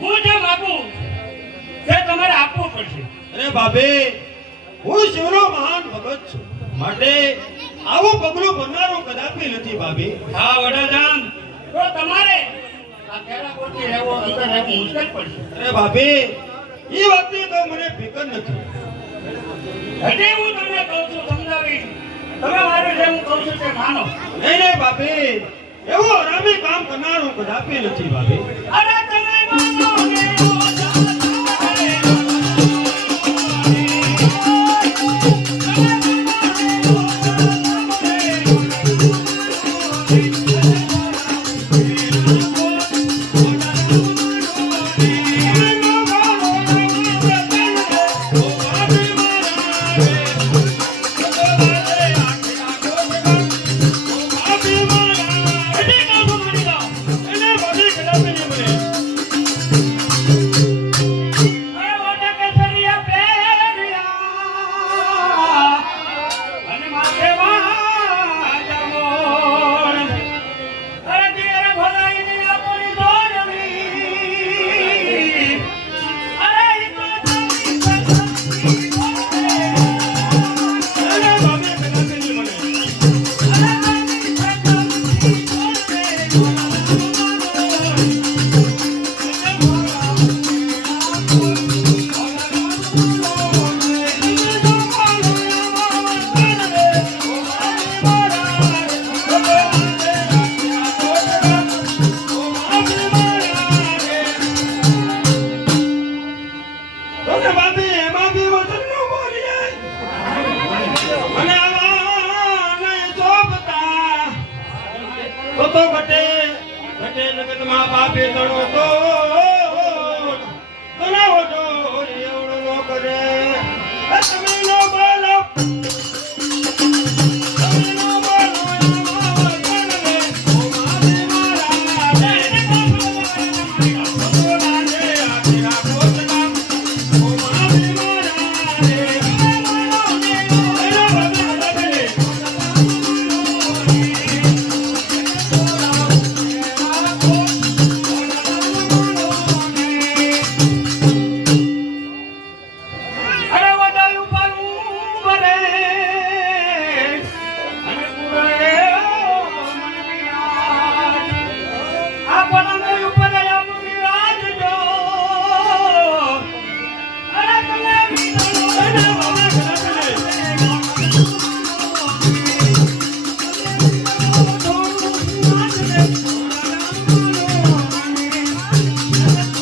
હું જે માંગુ તે તમારે આપવું પડશે. અરે બાબે, હું શિવનો મહાન ભગત છું, માટે આવું પગલું ભરનારો કદાપી નથી બાબે. હા વડાજાન, તો તમારે આ કેરાકોટની રહેવો અંદર રહેવું મુશ્કેલ પડશે. અરે બાબે, એ વાતની તો મને ફિકર નથી. હજી હું તમને કહું છું સમજાવી, તમે મારું જે હું કહું છું તે માનો. નહીં નહીં બાબે, એવું હરામી કામ કરનારું કદાપી નથી બાબે. અરે તમે